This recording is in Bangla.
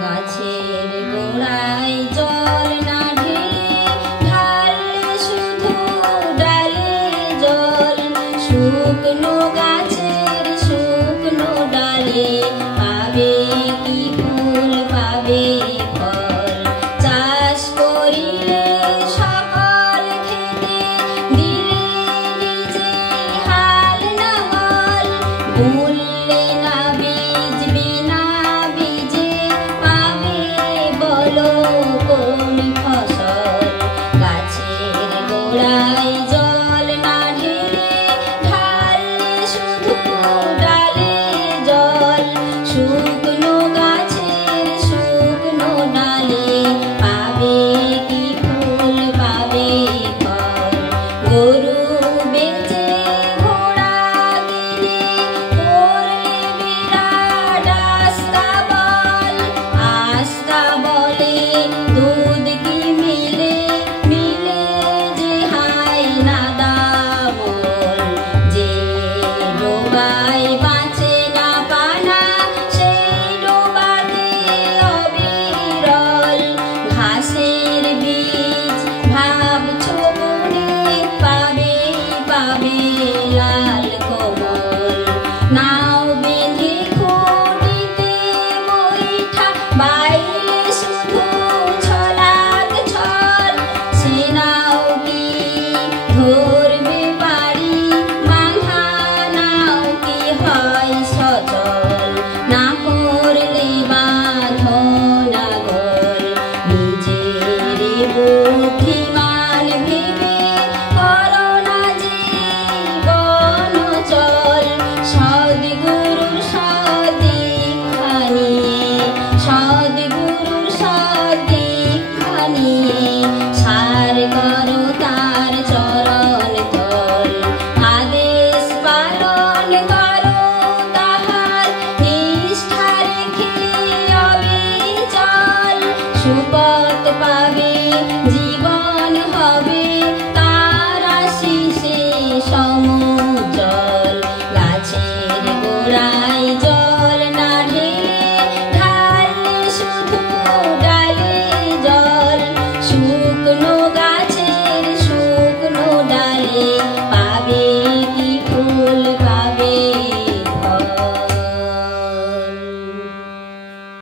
গাছের গোড়ায় জল না ঢেলে ঢাললে শুধু ডালে জল শুকনো গাছের শুকনো ডালে পাবে কি ফুল পাবে ফল চাষ করিলে সকল খেতে দিলে নিজে হাল নাঙল বুনলে না বীজ বিনা বীজে পাবে বলো কোন ফসল গাছের গোড়ায় জল না ঢেলে ঢাললে শুধু ডালে জল শুকনো গাছের শুকনো ডালে পাবে কি ফুল পাবে ফল গরু বেচে ঘোড়া কিনে করলে বিরাট আস্তা বলে দুধ কি মিলে মিলে যে হায় না দাবল যে ডোবায় বাঁচে না পানা সেই ডোবাতে অবিরল ঘাসের বীজ ভাবছো মনে পাবে পাবে লাল কমল নাও বেঁধে খুঁটিতে বৈঠা বাইলে শুধু ছলাক ছল সে নাও কি ধরবে বাড়ি বাঁধা নাও কি হয় সচল না করলে বাঁধনা গোল নিজের বুদ্ধিমান ভেবে করো না জীবন চল সদ্গুরুর সদীক্ষা নিয়ে সার করো তার চরণ তল আদেশ পালন করো তাহার নিষ্ঠা রেখে অবিচল সুপথ পাবে